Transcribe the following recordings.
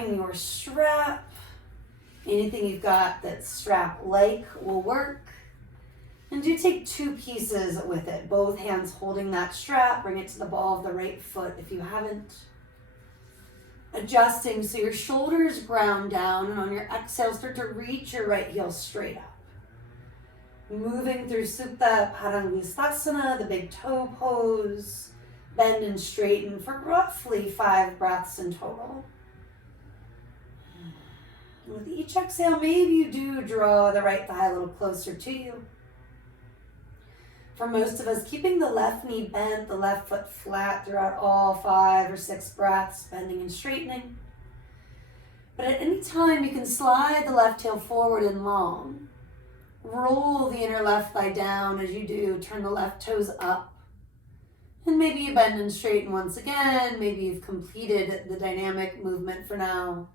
grabbing your strap. Anything you've got that's strap-like will work. And do take 2 pieces with it. Both hands holding that strap. Bring it to the ball of the right foot if you haven't. Adjusting so your shoulders ground down, and on your exhale, start to reach your right heel straight up. Moving through Supta Padangusthasana, the big toe pose. Bend and straighten for roughly 5 breaths in total. With each exhale, maybe you do draw the right thigh a little closer to you. For most of us, keeping the left knee bent, the left foot flat throughout all 5 or 6 breaths, bending and straightening. But at any time, you can slide the left heel forward and long. Roll the inner left thigh down as you do. Turn the left toes up. And maybe you bend and straighten once again. Maybe you've completed the dynamic movement for now.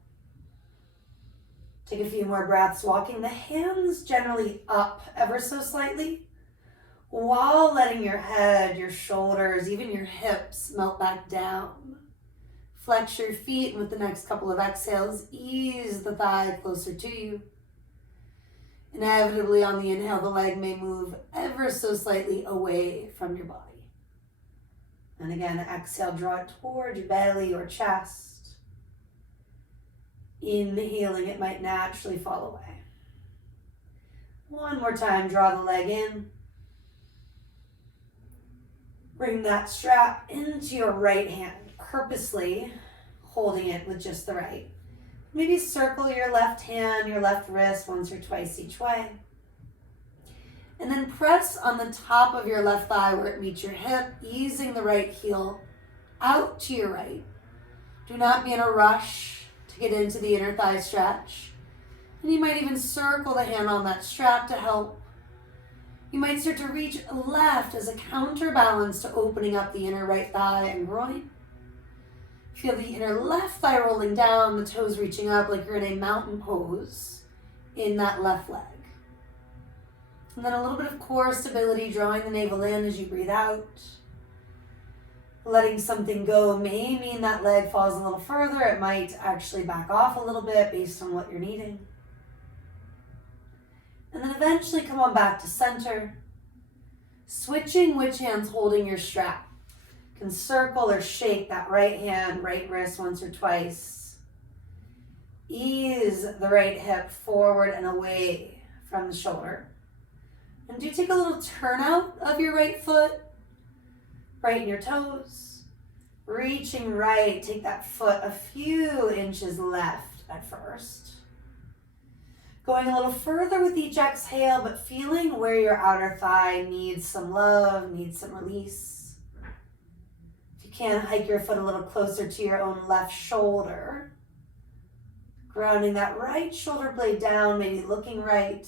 Take a few more breaths, walking the hands generally up ever so slightly, while letting your head, your shoulders, even your hips melt back down. Flex your feet, and with the next couple of exhales, ease the thigh closer to you. Inevitably on the inhale, the leg may move ever so slightly away from your body. And again, exhale, draw it towards your belly or chest. Inhaling, it might naturally fall away. One more time, draw the leg in. Bring that strap into your right hand, purposely holding it with just the right. Maybe circle your left hand, your left wrist once or twice each way. And then press on the top of your left thigh where it meets your hip, easing the right heel out to your right. Do not be in a rush to get into the inner thigh stretch. And you might even circle the hand on that strap to help. You might start to reach left as a counterbalance to opening up the inner right thigh and groin. Feel the inner left thigh rolling down, the toes reaching up like you're in a mountain pose in that left leg. And then a little bit of core stability, drawing the navel in as you breathe out. Letting something go may mean that leg falls a little further. It might actually back off a little bit based on what you're needing. And then eventually come on back to center. Switching which hand's holding your strap. You can circle or shake that right hand, right wrist once or twice. Ease the right hip forward and away from the shoulder. And do take a little turn out of your right foot. Brighten your toes. Reaching right, take that foot a few inches left at first. Going a little further with each exhale, but feeling where your outer thigh needs some love, needs some release. If you can, hike your foot a little closer to your own left shoulder. Grounding that right shoulder blade down, maybe looking right.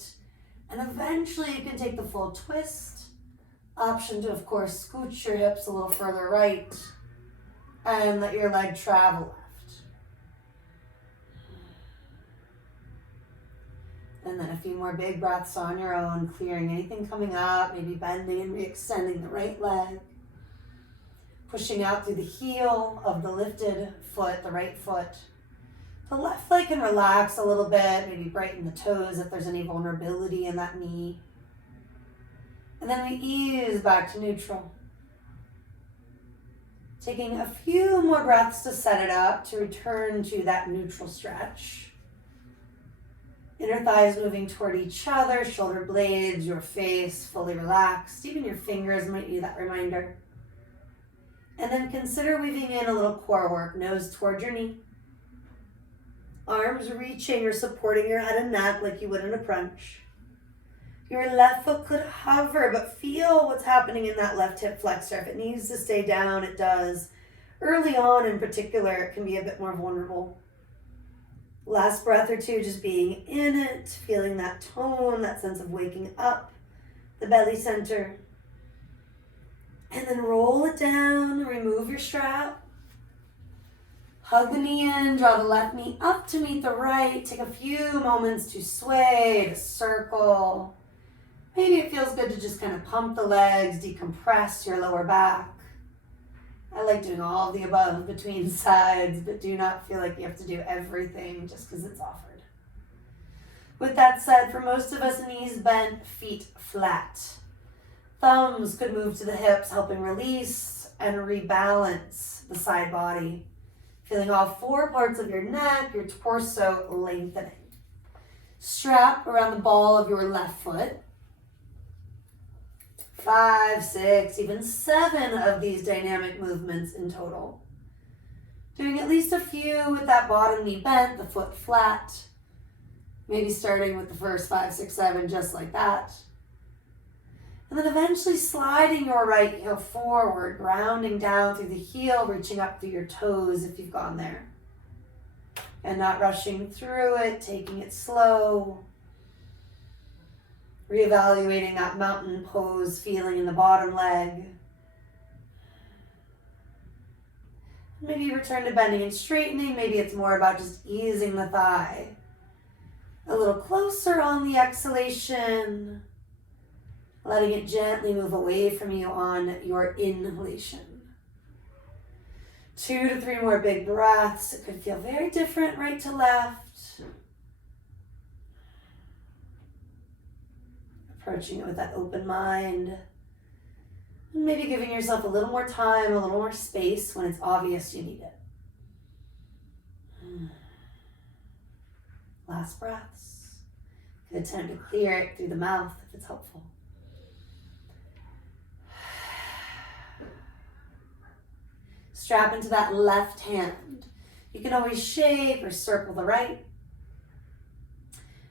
And eventually you can take the full twist. Option to, of course, scooch your hips a little further right and let your leg travel left. And then a few more big breaths on your own, clearing anything coming up, maybe bending and re-extending the right leg. Pushing out through the heel of the lifted foot, the right foot. The left leg can relax a little bit, maybe brighten the toes if there's any vulnerability in that knee. And then we ease back to neutral. Taking a few more breaths to set it up, to return to that neutral stretch. Inner thighs moving toward each other, shoulder blades, your face fully relaxed. Even your fingers might need that reminder. And then consider weaving in a little core work, nose toward your knee. Arms reaching or supporting your head and neck like you would in a crunch. Your left foot could hover, but feel what's happening in that left hip flexor. If it needs to stay down, it does. Early on in particular, it can be a bit more vulnerable. Last breath or two, just being in it, feeling that tone, that sense of waking up, the belly center. And then roll it down, remove your strap. Hug the knee in, draw the left knee up to meet the right. Take a few moments to sway, to circle. Maybe it feels good to just kind of pump the legs, decompress your lower back. I like doing all of the above between sides, but do not feel like you have to do everything just because it's offered. With that said, for most of us, knees bent, feet flat. Thumbs could move to the hips, helping release and rebalance the side body. Feeling all four parts of your neck, your torso lengthening. Strap around the ball of your left foot. 5, 6, even 7 of these dynamic movements in total. Doing at least a few with that bottom knee bent, the foot flat. Maybe starting with the first 5, 6, 7, just like that. And then eventually sliding your right heel forward, grounding down through the heel, reaching up through your toes if you've gone there. And not rushing through it, taking it slow. Reevaluating that mountain pose, feeling in the bottom leg. Maybe you return to bending and straightening. Maybe it's more about just easing the thigh. A little closer on the exhalation. Letting it gently move away from you on your inhalation. 2 to 3 more big breaths. It could feel very different right to left. Approaching it with that open mind. And maybe giving yourself a little more time, a little more space when it's obvious you need it. Last breaths. Good time to clear it through the mouth if it's helpful. Strap into that left hand. You can always shake or circle the right.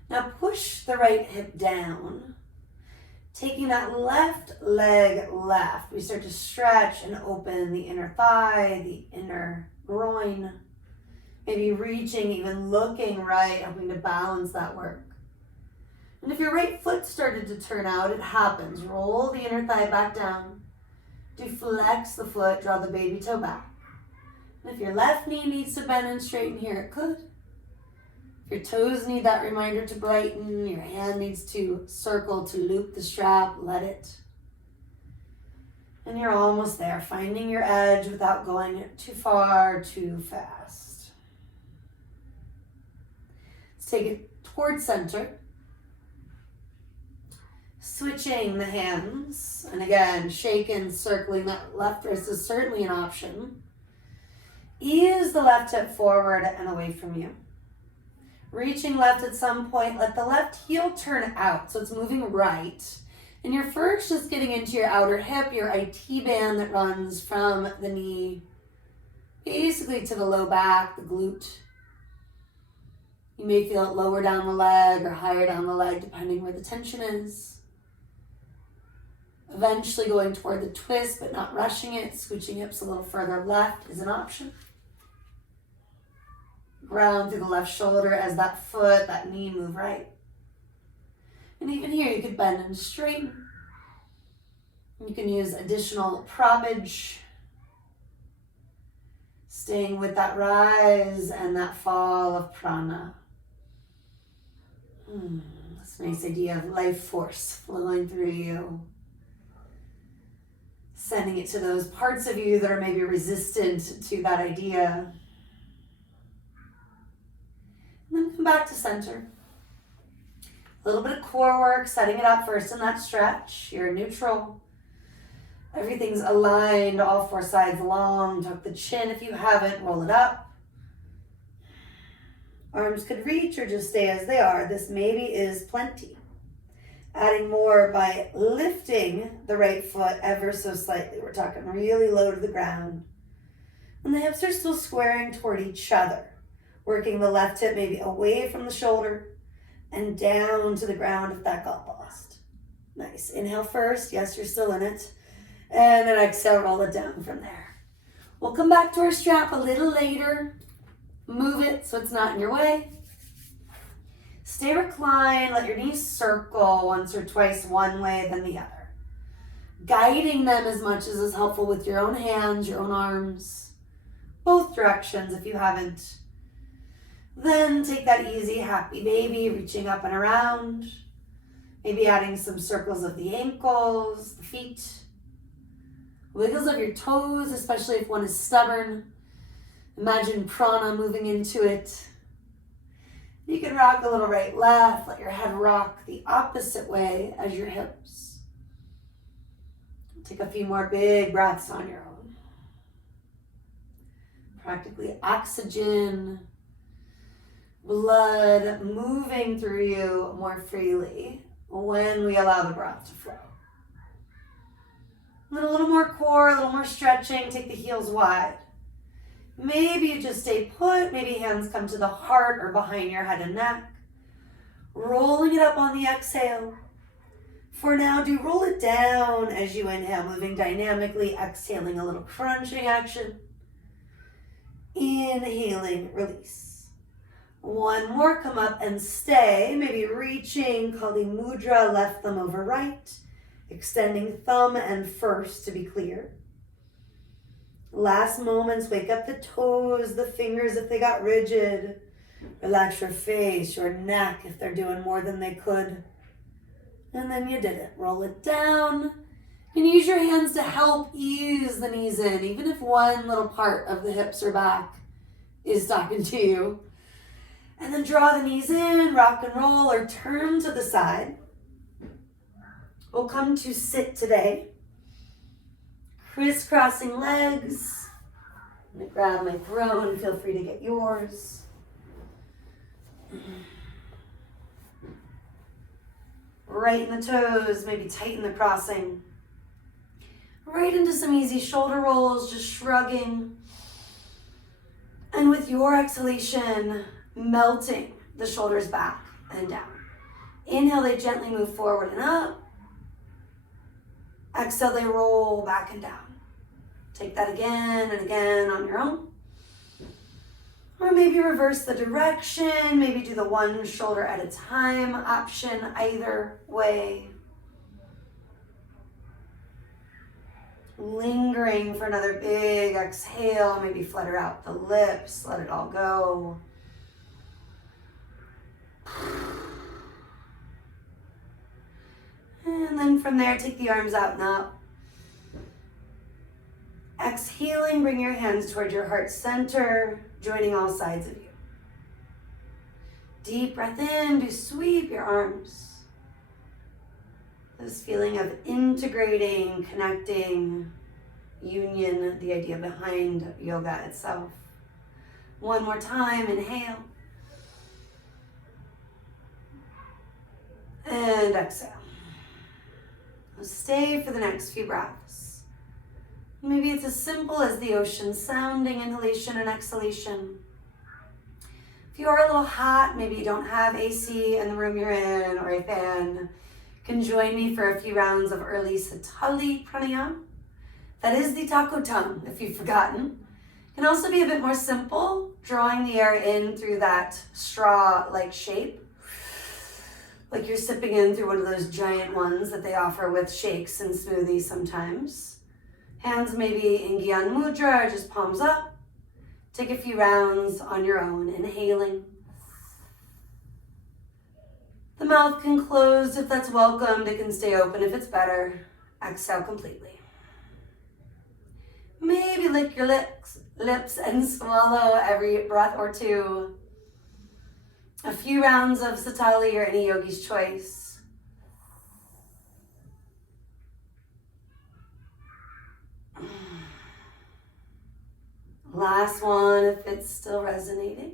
Now push the right hip down. Taking that left leg left, we start to stretch and open the inner thigh, the inner groin. Maybe reaching, even looking right, helping to balance that work. And if your right foot started to turn out, it happens. Roll the inner thigh back down. Do flex the foot, draw the baby toe back. And if your left knee needs to bend and straighten here, it could. If your toes need that reminder to brighten, your hand needs to circle to loop the strap, let it. And you're almost there, finding your edge without going too far, too fast. Let's take it towards center. Switching the hands, and again, shaking, circling, that left wrist is certainly an option. Ease the left hip forward and away from you. Reaching left at some point, let the left heel turn out, so it's moving right. And you're first just getting into your outer hip, your IT band that runs from the knee, basically to the low back, the glute. You may feel it lower down the leg or higher down the leg, depending where the tension is. Eventually going toward the twist, but not rushing it. Scooching hips a little further left is an option. Ground through the left shoulder as that foot, that knee move right. And even here, you could bend and straighten. You can use additional proppage. Staying with that rise and that fall of prana. This nice idea of life force flowing through you. Sending it to those parts of you that are maybe resistant to that idea. And then come back to center. A little bit of core work, setting it up first in that stretch. You're neutral. Everything's aligned, all 4 sides long. Tuck the chin if you haven't, roll it up. Arms could reach or just stay as they are. This maybe is plenty. Adding more by lifting the right foot ever so slightly. We're talking really low to the ground. And the hips are still squaring toward each other. Working the left hip maybe away from the shoulder and down to the ground if that got lost. Nice. Inhale first. Yes, you're still in it. And then exhale, roll it down from there. We'll come back to our strap a little later. Move it so it's not in your way. Stay reclined. Let your knees circle once or twice one way, then the other. Guiding them as much as is helpful with your own hands, your own arms. Both directions if you haven't. Then take that easy, happy baby, reaching up and around. Maybe adding some circles of the ankles, the feet. Wiggles of your toes, especially if one is stubborn. Imagine prana moving into it. You can rock a little right, left. Let your head rock the opposite way as your hips. Take a few more big breaths on your own. Practically oxygen, blood moving through you more freely when we allow the breath to flow. And then a little more core, a little more stretching. Take the heels wide. Maybe you just stay put. Maybe hands come to the heart or behind your head and neck. Rolling it up on the exhale. For now, do roll it down as you inhale, moving dynamically, exhaling a little crunching action. Inhaling, release. One more, come up and stay. Maybe reaching, Kali Mudra, left thumb over right. Extending thumb and first to be clear. Last moments, wake up the toes, the fingers if they got rigid. Relax your face, your neck if they're doing more than they could. And then you did it. Roll it down. And use your hands to help ease the knees in, even if one little part of the hips or back is talking to you. And then draw the knees in, rock and roll, or turn to the side. We'll come to sit today. Crisscrossing legs. I'm going to grab my throne. Feel free to get yours. Right in the toes, maybe tighten the crossing. Right into some easy shoulder rolls, just shrugging. And with your exhalation, melting the shoulders back and down. Inhale, they gently move forward and up. Exhale, they roll back and down. Take that again and again on your own. Or maybe reverse the direction, maybe do the one shoulder at a time option, either way. Lingering for another big exhale, maybe flutter out the lips, let it all go. And then from there, take the arms out and up. Exhaling, bring your hands toward your heart center, joining all sides of you. Deep breath in, do sweep your arms. This feeling of integrating, connecting, union, the idea behind yoga itself. One more time, inhale. And exhale. Stay for the next few breaths. Maybe it's as simple as the ocean sounding, inhalation and exhalation. If you are a little hot, maybe you don't have AC in the room you're in or a fan, you can join me for a few rounds of early Satali pranayama. That is the taco tongue, if you've forgotten. It can also be a bit more simple, drawing the air in through that straw-like shape. Like you're sipping in through one of those giant ones that they offer with shakes and smoothies sometimes. Hands maybe in Gyan Mudra or just palms up. Take a few rounds on your own, inhaling. The mouth can close if that's welcomed. It can stay open if it's better. Exhale completely. Maybe lick your lips and swallow every breath or two. A few rounds of Satali or any yogi's choice. Last one if it's still resonating.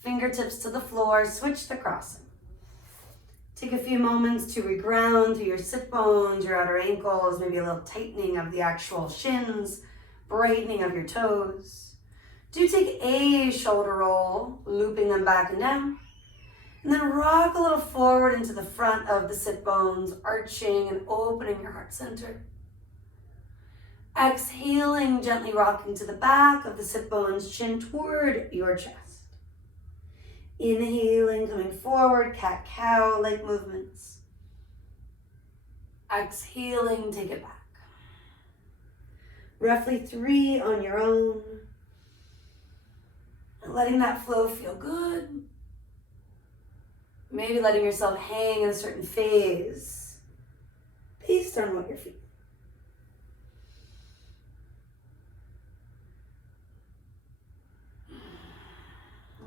Fingertips to the floor, switch the crossing. Take a few moments to reground through your sit bones, your outer ankles, maybe a little tightening of the actual shins, brightening of your toes. Do take a shoulder roll, looping them back and down. And then rock a little forward into the front of the sit bones, arching and opening your heart center. Exhaling, gently rocking to the back of the sit bones, chin toward your chest. Inhaling, coming forward, cat-cow like movements. Exhaling, take it back. Roughly 3 on your own. And letting that flow feel good. Maybe letting yourself hang in a certain phase based on what you're feeling.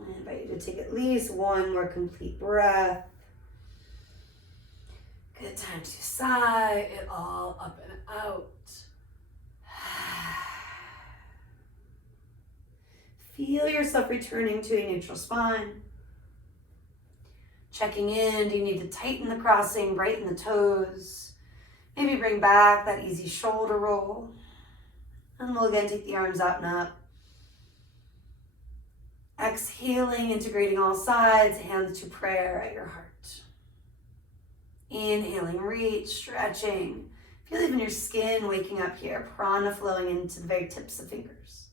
I invite you to take at least one more complete breath. Good time to sigh it all up and out. Feel yourself returning to a neutral spine. Checking in, do you need to tighten the crossing, brighten the toes? Maybe bring back that easy shoulder roll. And we'll again take the arms out and up. Exhaling, integrating all sides, hands to prayer at your heart. Inhaling, reach, stretching. Feel even your skin waking up here, prana flowing into the very tips of fingers.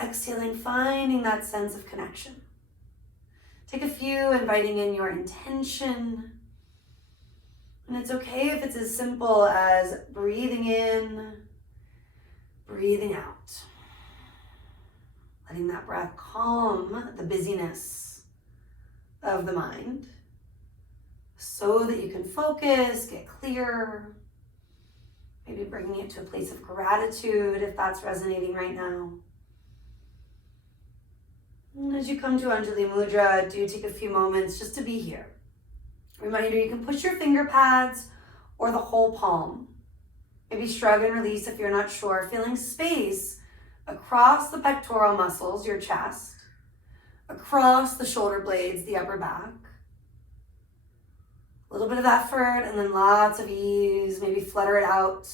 Exhaling, finding that sense of connection. Take a few, inviting in your intention. And it's okay if it's as simple as breathing in, breathing out. Letting that breath calm the busyness of the mind so that you can focus, get clear. Maybe bringing it to a place of gratitude if that's resonating right now. And as you come to Anjali Mudra, do take a few moments just to be here. Reminder, you can push your finger pads or the whole palm. Maybe shrug and release if you're not sure. Feeling space across the pectoral muscles, your chest, across the shoulder blades, the upper back. A little bit of effort and then lots of ease. Maybe flutter it out.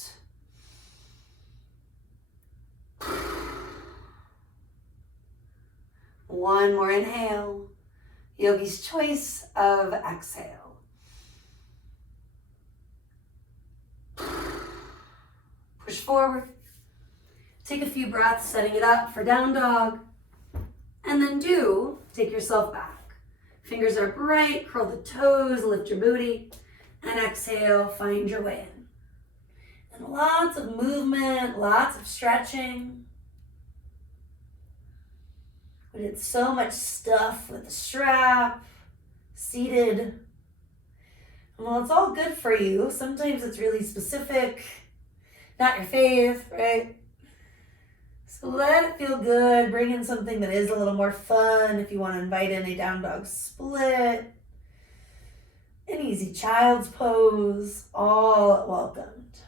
One more inhale. Yogi's choice of exhale. Push forward. Take a few breaths, setting it up for down dog. And then take yourself back. Fingers are bright, curl the toes, lift your booty. And exhale, find your way in. And lots of movement, lots of stretching. We did so much stuff with the strap, seated. And while it's all good for you, sometimes it's really specific, not your fave, right? So let it feel good. Bring in something that is a little more fun if you want to invite in a down dog split, an easy child's pose, all welcomed.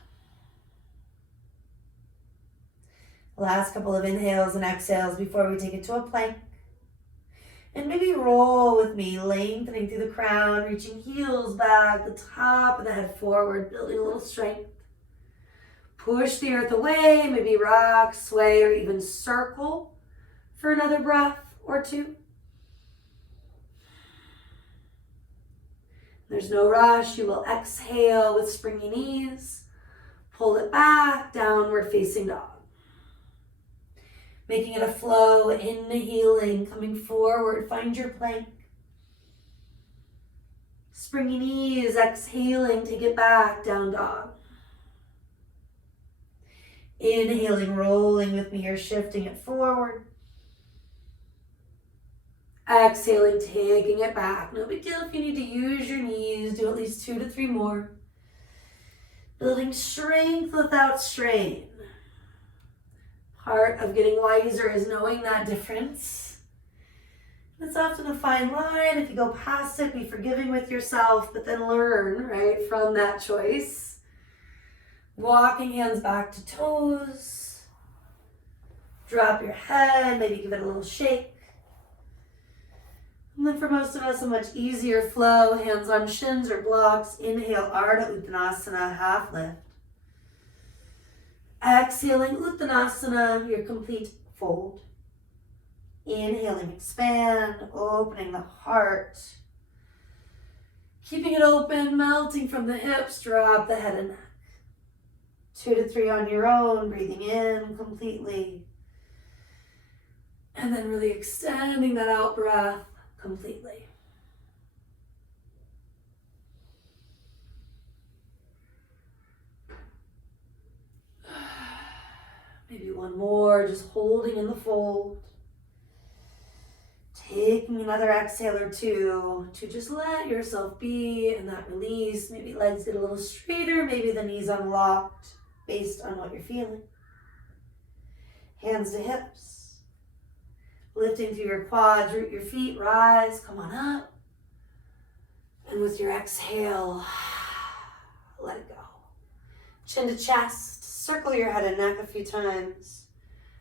Last couple of inhales and exhales before we take it to a plank. And maybe roll with me, lengthening through the crown, reaching heels back, the top of the head forward, building a little strength. Push the earth away, maybe rock, sway, or even circle for another breath or two. There's no rush. You will exhale with springy knees. Pull it back, downward facing dog. Making it a flow, inhaling, coming forward, find your plank. Springy knees, exhaling, take it back, down dog. Inhaling, rolling with me, or shifting it forward. Exhaling, taking it back. No big deal if you need to use your knees, do at least 2 to 3 more. Building strength without strain. Part of getting wiser is knowing that difference. It's often a fine line. If you go past it, be forgiving with yourself, but then learn, right, from that choice. Walking hands back to toes. Drop your head, maybe give it a little shake. And then for most of us, a much easier flow, hands on shins or blocks. Inhale, Ardha Uttanasana, half lift. Exhaling, Uttanasana, your complete fold. Inhaling, expand, opening the heart. Keeping it open, melting from the hips, drop the head and neck. 2 to 3 on your own, breathing in completely. And then really extending that out breath completely. Maybe one more, just holding in the fold. Taking another exhale or two to just let yourself be in that release. Maybe legs get a little straighter, maybe the knees unlocked based on what you're feeling. Hands to hips. Lifting through your quads, root your feet, rise, come on up. And with your exhale, let it go. Chin to chest, circle your head and neck a few times.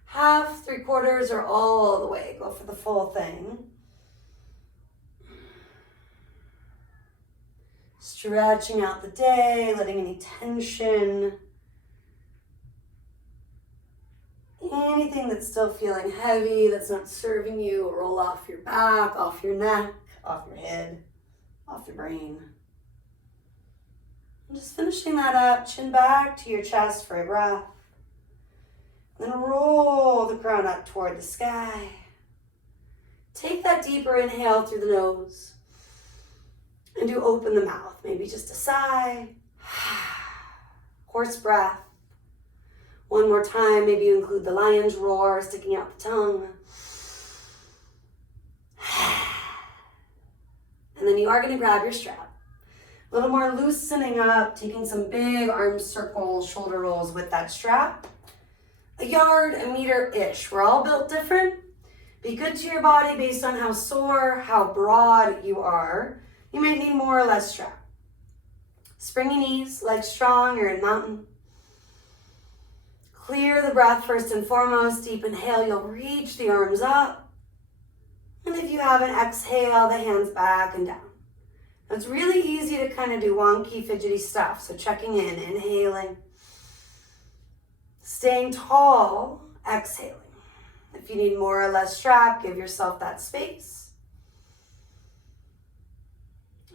Half, 3/4, or all the way. Go for the full thing. Stretching out the day, letting any tension, anything that's still feeling heavy, that's not serving you, roll off your back, off your neck, off your head, off your brain. And just finishing that up, chin back to your chest for a breath. Then roll the crown up toward the sky. Take that deeper inhale through the nose. And do open the mouth. Maybe just a sigh. Horse breath. One more time. Maybe you include the lion's roar, sticking out the tongue. And then you are going to grab your strap. A little more loosening up, taking some big arm circles, shoulder rolls with that strap. A yard, a meter-ish. We're all built different. Be good to your body based on how sore, how broad you are. You may need more or less strap. Springy knees, legs strong, you're in mountain. Clear the breath first and foremost. Deep inhale, you'll reach the arms up. And if you have an exhale, the hands back and down. Now it's really easy to kind of do wonky, fidgety stuff. So checking in, inhaling. Staying tall, exhaling. If you need more or less strap, give yourself that space.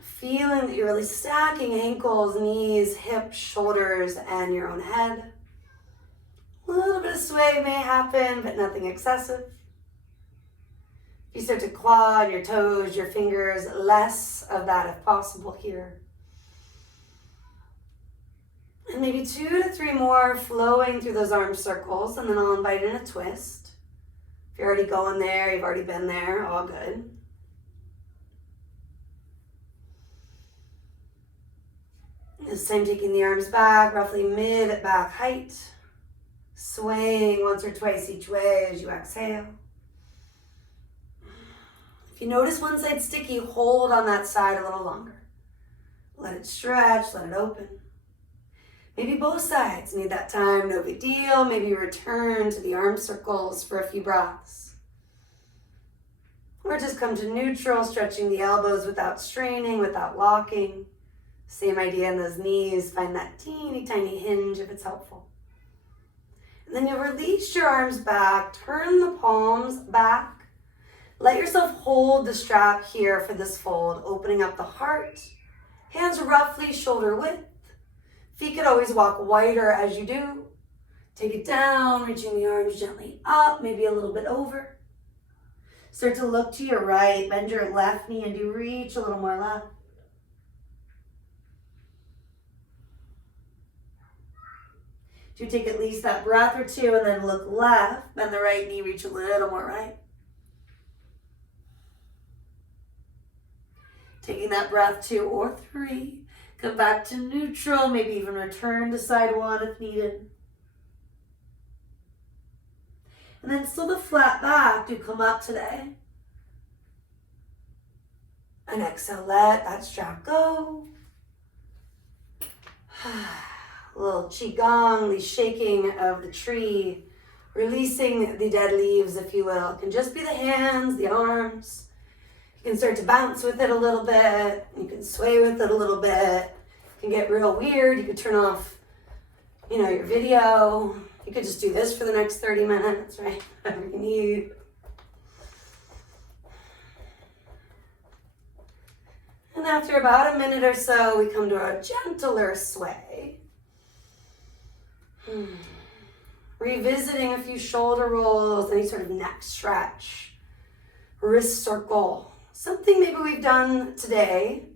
Feeling that you're really stacking ankles, knees, hips, shoulders, and your own head. A little bit of sway may happen, but nothing excessive. If you start to claw on your toes, your fingers, less of that if possible here. And maybe 2 to 3 more flowing through those arm circles, and then I'll invite in a twist. If you're already going there, you've already been there, all good. This time taking the arms back, roughly mid-back height. Swaying once or twice each way as you exhale. If you notice one side sticky, hold on that side a little longer. Let it stretch, let it open. Maybe both sides need that time, no big deal. Maybe return to the arm circles for a few breaths. Or just come to neutral, stretching the elbows without straining, without locking. Same idea in those knees. Find that teeny tiny hinge if it's helpful. And then you'll release your arms back, turn the palms back. Let yourself hold the strap here for this fold, opening up the heart. Hands roughly shoulder width. Feet could always walk wider as you do. Take it down, reaching the arms gently up, maybe a little bit over. Start to look to your right, bend your left knee and do reach a little more left. Do take at least that breath or two and then look left, bend the right knee, reach a little more right. Taking that breath 2 or 3. Come back to neutral, maybe even return to side 1 if needed. And then still the flat back, do come up today. And exhale, let that strap go. A little qigong, the shaking of the tree, releasing the dead leaves, if you will. It can just be the hands, the arms. You can start to bounce with it a little bit. You can sway with it a little bit. It can get real weird. You could turn off, your video. You could just do this for the next 30 minutes, right? Whatever you need. And after about a minute or so, we come to a gentler sway. Revisiting a few shoulder rolls, any sort of neck stretch, wrist circle. Something maybe we've done today,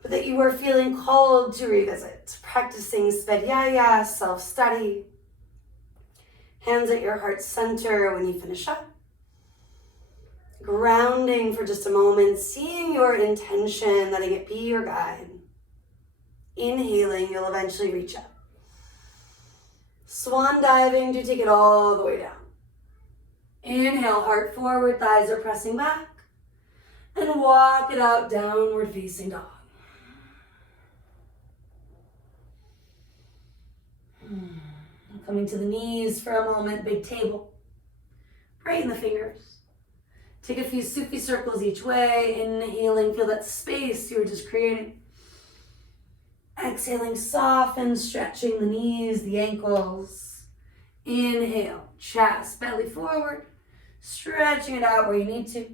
but that you are feeling called to revisit. Practicing svadhyaya, self-study. Hands at your heart center when you finish up. Grounding for just a moment, seeing your intention, letting it be your guide. Inhaling, you'll eventually reach up. Swan diving to take it all the way down. Inhale, heart forward, thighs are pressing back. And walk it out, downward facing dog. Coming to the knees for a moment, big table. Right in the fingers. Take a few Sufi circles each way. Inhaling, feel that space you were just creating. Exhaling, soften, stretching the knees, the ankles. Inhale, chest, belly forward. Stretching it out where you need to.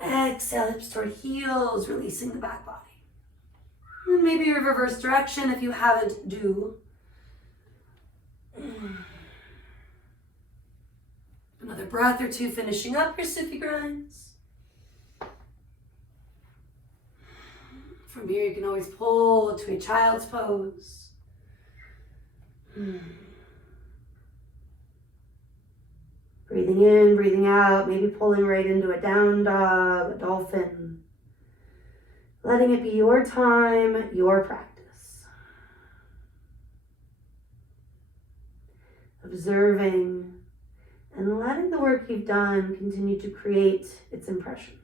Exhale, hips toward heels, releasing the back body. And maybe reverse direction if you haven't, do. Another breath or two, finishing up your Sufi grinds. From here, you can always pull to a child's pose. Breathing in, breathing out, maybe pulling right into a down dog, a dolphin. Letting it be your time, your practice. Observing and letting the work you've done continue to create its impression.